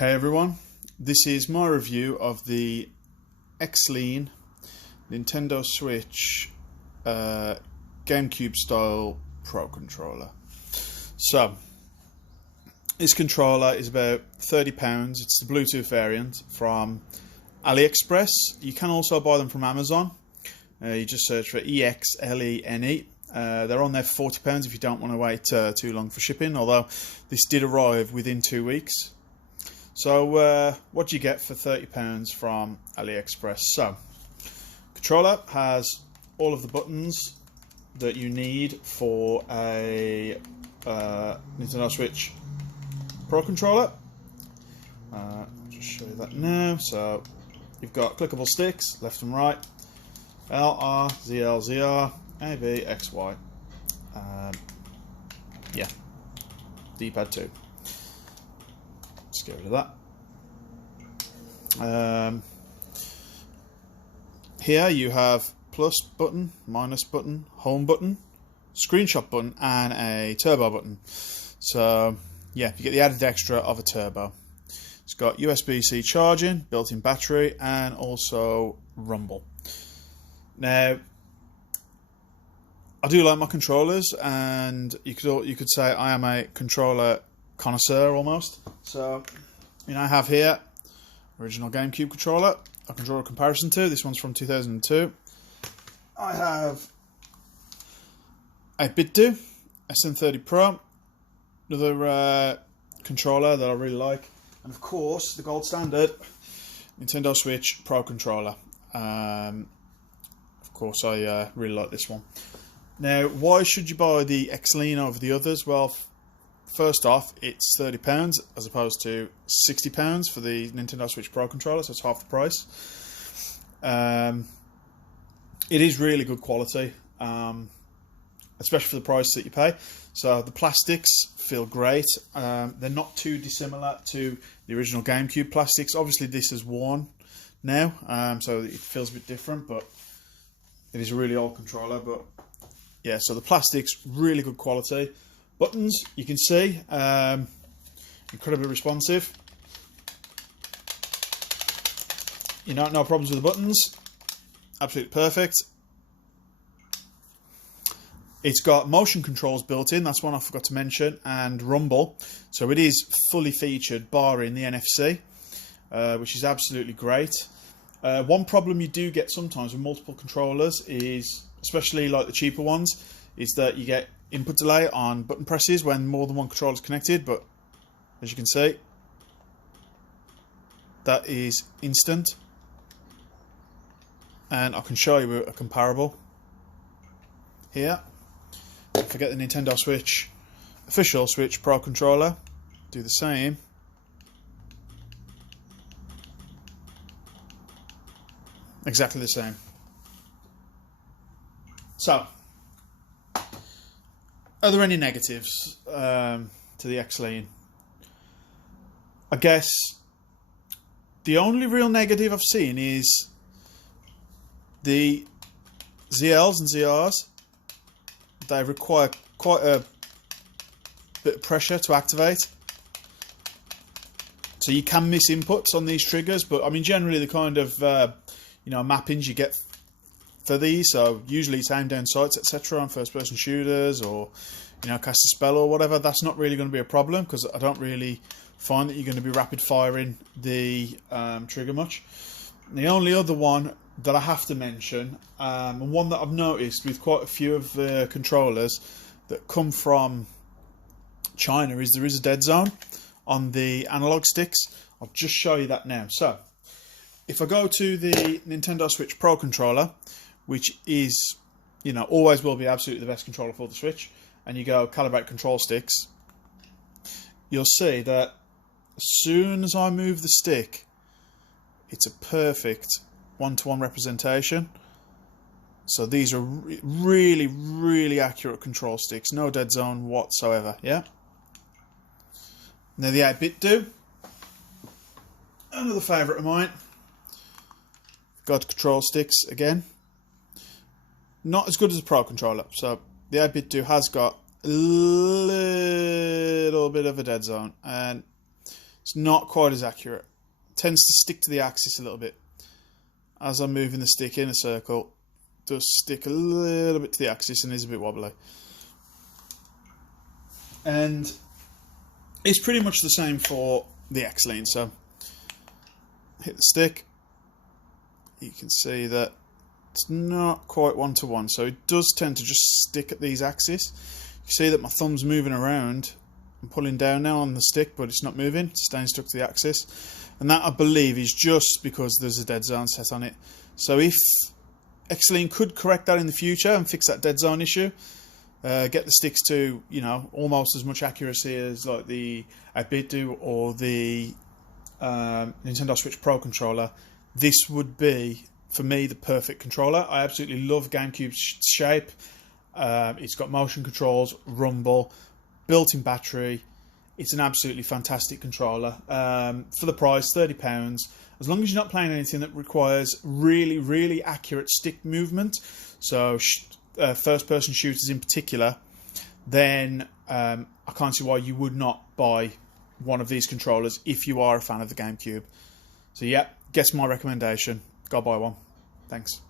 Hey everyone, this is my review of the Exlene Nintendo Switch Gamecube style Pro controller. So, this controller is about £30. It's the Bluetooth variant from AliExpress. You can also buy them from Amazon. You just search for Exlene. They're on there for £40 if you don't want to wait too long for shipping, although this did arrive within 2 weeks. So what do you get for £30 from AliExpress? So, controller has all of the buttons that you need for a Nintendo Switch Pro controller. I'll just show you that now. So you've got clickable sticks, left and right, L, R, Z, L, Z, R, A, B, X, Y. Yeah, D-pad too. Let's get rid of that. Here you have plus button, minus button, home button, screenshot button, and a turbo button. So yeah, you get the added extra of a turbo. It's got USB-C charging, built-in battery, and also rumble. Now, I do like my controllers, and you could say I am a controller connoisseur almost. So, I have here original GameCube controller. I can draw a comparison to. This one's from 2002. I have a 8BitDo SM30 Pro, another controller that I really like, and of course the gold standard Nintendo Switch Pro controller. Of course, I really like this one. Now, why should you buy the Exlene over the others? Well, first off, it's £30 as opposed to £60 for the Nintendo Switch Pro controller, so it's half the price. It is really good quality, especially for the price that you pay. So the plastics feel great. They're not too dissimilar to the original GameCube plastics. Obviously, this is worn now, so it feels a bit different, but it is a really old controller. But yeah, so the plastics, really good quality. Buttons, you can see, incredibly responsive. No problems with the buttons. Absolutely perfect. It's got motion controls built in, that's one I forgot to mention, and rumble. So it is fully featured, barring the NFC, which is absolutely great. One problem you do get sometimes with multiple controllers is, especially like the cheaper ones, is that you get input delay on button presses when more than one controller is connected, but as you can see, that is instant. And I can show you a comparable here. Forget the Nintendo Switch, official Switch Pro controller, do the same. Exactly the same. So, are there any negatives to the Exlene? I guess the only real negative I've seen is the ZLs and ZRs. They require quite a bit of pressure to activate. So you can miss inputs on these triggers, but I mean generally the kind of mappings you get for these, so usually it's aim down sights, etc., on first-person shooters, or cast a spell or whatever. That's not really going to be a problem because I don't really find that you're going to be rapid firing the trigger much. The only other one that I have to mention, and one that I've noticed with quite a few of the controllers that come from China, is there is a dead zone on the analog sticks. I'll just show you that now. So, if I go to the Nintendo Switch Pro controller, which is, always will be absolutely the best controller for the Switch, and you go calibrate control sticks, you'll see that as soon as I move the stick, it's a perfect one-to-one representation. So these are really, really accurate control sticks, no dead zone whatsoever. Yeah. Now the 8BitDo, another favourite of mine. Got control sticks again. Not as good as a Pro controller. So the 8BitDo has got a little bit of a dead zone, and It's not quite as accurate. It tends to stick to the axis a little bit. As I'm moving the stick in a circle, it does stick a little bit to the axis and is a bit wobbly. And it's pretty much the same for the Exlene. So hit the stick, you can see that it's not quite one-to-one, so it does tend to just stick at these axes. You can see that my thumb's moving around. I'm pulling down now on the stick, but it's not moving, it's staying stuck to the axis. And that, I believe, is just because there's a dead zone set on it. So if Exlene could correct that in the future and fix that dead zone issue, get the sticks to, you know, almost as much accuracy as like the 8-bit do or the Nintendo Switch Pro controller, this would be, for me, the perfect controller. I absolutely love Gamecube's shape. It's got motion controls, rumble, built-in battery. It's an absolutely fantastic controller. For the price, £30. As long as you're not playing anything that requires really, really accurate stick movement, so first-person shooters in particular, then I can't see why you would not buy one of these controllers if you are a fan of the Gamecube. So yeah, guess my recommendation. Go buy one. Thanks.